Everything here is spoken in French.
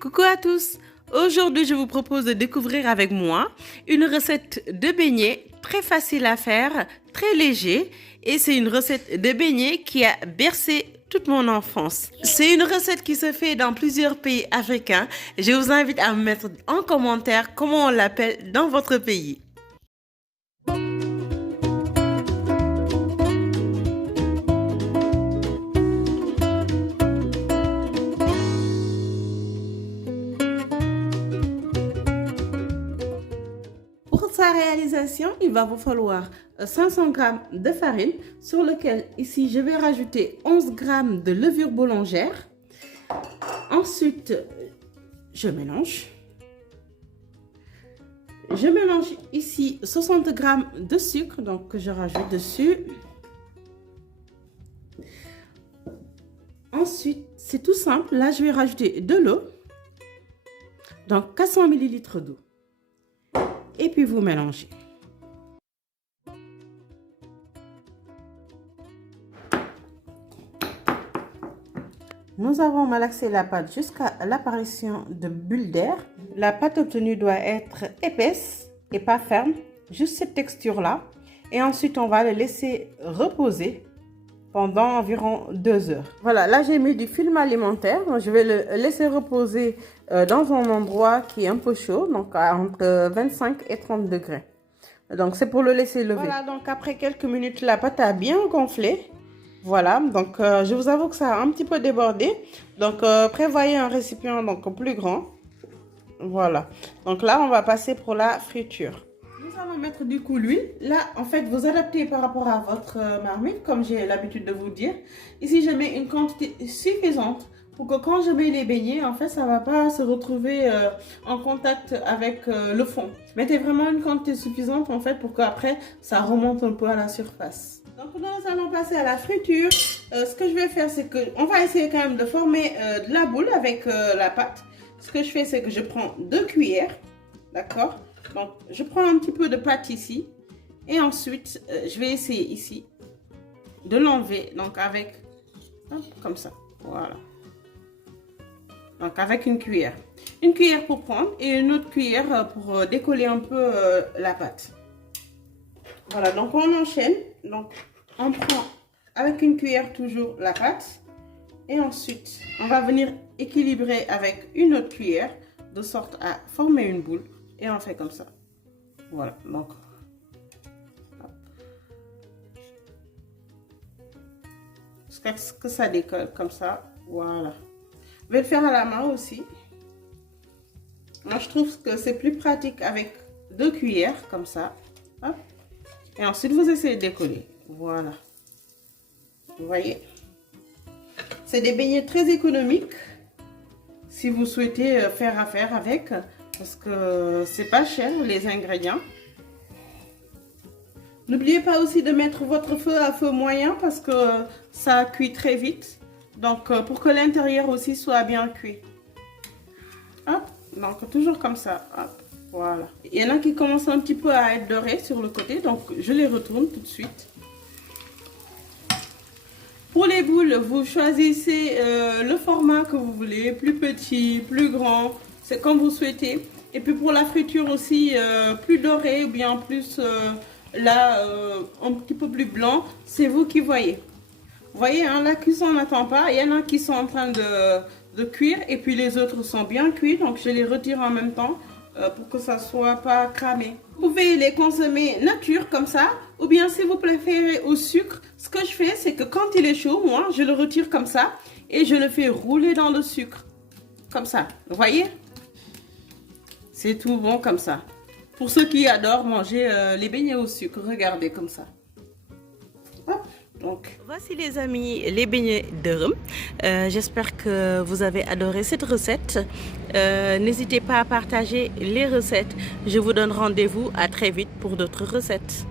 Coucou à tous! Aujourd'hui, je vous propose de découvrir avec moi une recette de beignets très facile à faire, très léger et c'est une recette de beignets qui a bercé toute mon enfance. C'est une recette qui se fait dans plusieurs pays africains. Je vous invite à me mettre en commentaire comment on l'appelle dans votre pays. Pour sa réalisation, il va vous falloir 500 g de farine sur lequel ici je vais rajouter 11 g de levure boulangère. Ensuite, je mélange. Je mélange ici 60 g de sucre, donc que je rajoute dessus. Ensuite, c'est tout simple. Là, je vais rajouter de l'eau, donc 400 ml d'eau. Et puis vous mélangez. Nous avons malaxé la pâte jusqu'à l'apparition de bulles d'air. La pâte obtenue doit être épaisse et pas ferme, juste cette texture-là. Et ensuite, on va le laisser reposer pendant environ 2 heures. Voilà, là j'ai mis du film alimentaire. Je vais le laisser reposer dans un endroit qui est un peu chaud, donc entre 25 et 30 degrés. Donc c'est pour le laisser lever. Voilà, donc après quelques minutes, la pâte a bien gonflé. Voilà, donc je vous avoue que ça a un petit peu débordé. Donc prévoyez un récipient donc plus grand. Voilà, donc là on va passer pour la friture. Nous allons mettre du coup l'huile. Là, en fait, vous adaptez par rapport à votre marmite, comme j'ai l'habitude de vous dire. Ici, je mets une quantité suffisante pour que quand je mets les beignets, en fait, ça ne va pas se retrouver en contact avec le fond. Mettez vraiment une quantité suffisante, en fait, pour qu'après, ça remonte un peu à la surface. Donc, nous allons passer à la friture. Ce que je vais faire, c'est qu'on va essayer quand même de former de la boule avec la pâte. Ce que je fais, c'est que je prends 2 cuillères, d'accord? Donc, je prends un petit peu de pâte ici et ensuite, je vais essayer ici de l'enlever. Donc, avec, hop, comme ça, voilà. Donc, avec une cuillère. Une cuillère pour prendre et une autre cuillère pour décoller un peu la pâte. Voilà, donc on enchaîne. Donc, on prend avec une cuillère toujours la pâte et ensuite, on va venir équilibrer avec une autre cuillère de sorte à former une boule. Et on fait comme ça. Voilà, donc. Hop. Jusqu'à ce que ça décolle comme ça. Voilà. Je vais le faire à la main aussi. Moi, je trouve que c'est plus pratique avec 2 cuillères comme ça. Hop. Et ensuite, vous essayez de décoller. Voilà. Vous voyez? C'est des beignets très économiques. Si vous souhaitez faire affaire avec. Parce que c'est pas cher les ingrédients. N'oubliez pas aussi de mettre votre feu à feu moyen parce que ça cuit très vite. Donc pour que l'intérieur aussi soit bien cuit. Hop, donc toujours comme ça. Hop, voilà. Il y en a qui commencent un petit peu à être dorés sur le côté. Donc je les retourne tout de suite. Pour les boules, vous choisissez le format que vous voulez. Plus petit, plus grand. C'est comme vous souhaitez. Et puis pour la friture aussi, plus doré ou bien plus un petit peu plus blanc, c'est vous qui voyez. Vous voyez, hein, la cuisson n'attend pas. Il y en a qui sont en train de cuire et puis les autres sont bien cuits. Donc je les retire en même temps pour que ça ne soit pas cramé. Vous pouvez les consommer nature comme ça. Ou bien si vous préférez au sucre, ce que je fais, c'est que quand il est chaud, moi, je le retire comme ça. Et je le fais rouler dans le sucre. Comme ça, vous voyez? C'est tout bon comme ça. Pour ceux qui adorent manger les beignets au sucre, regardez comme ça. Hop, donc. Voici les amis, les beignets dërëm. J'espère que vous avez adoré cette recette. N'hésitez pas à partager les recettes. Je vous donne rendez-vous à très vite pour d'autres recettes.